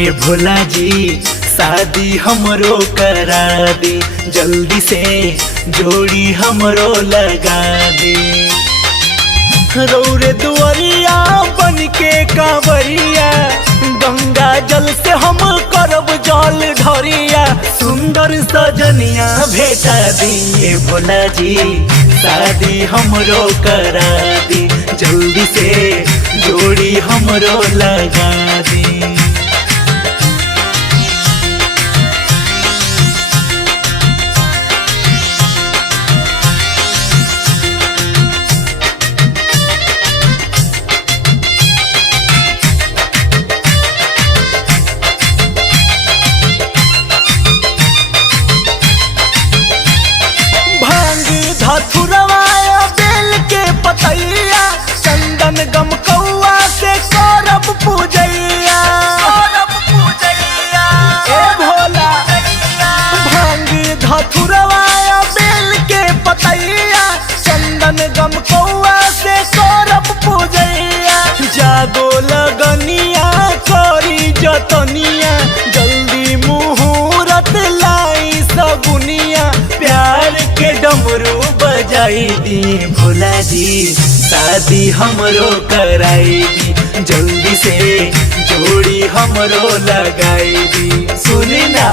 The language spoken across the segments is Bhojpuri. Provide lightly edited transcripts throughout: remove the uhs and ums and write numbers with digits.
ए भोला जी शादी हमरो करा दे, जल्दी से जोड़ी हमरो लगा दे। रौरे दुआरिया बन के कांवरिया, गंगा जल से हम करब जल ढरिया। सुंदर सजनिया भेटा दिए भोला जी, शादी हमरो करा दी, जल्दी से जोड़ी हमरो लगा दी। धतुरवाया बेल के पतैया, चंदन गम कौआ से करब पूजैया। ए भोला भांग धतुरवाया बेल के पतैया, चंदन गम कौआ से करब पूजैया। जागो लगनिया करी जतनिया, जल्दी मुहूर्त लाई सगुनिया। प्यार के डमरू बजाई दी भोला जी, शादी हमरो कराई दी, जल्दी से जोड़ी हमरो लगाई दी। सुनी ना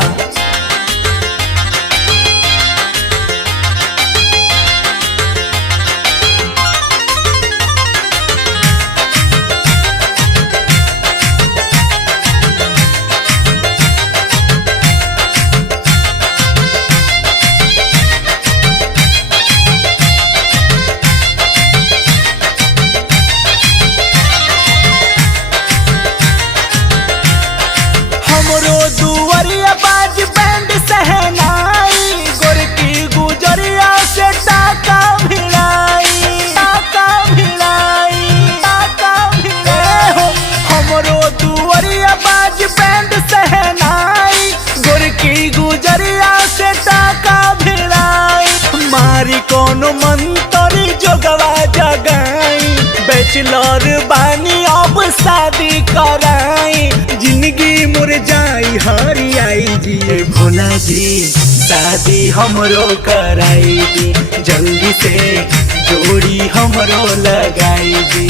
दुआरिया बाज बैंड सहनाई, गोरकी गुजरिया से टाका भिड़ाई, टाका भिड़ाई, टाका भिड़ाई। हमरो दुआरिया बाज बैंड सहनाई, गोरकी गुजरिया से टाका भिड़ाई। मारी कोनो मंतरी जोगवा जगाई, बैचलर बानी अब शादी कराई। जिंदगी मुरझाई हरियाई जी, भोला जी शादी हमरो कराई दी, जल्दी से जोड़ी हमरो लगाई दी।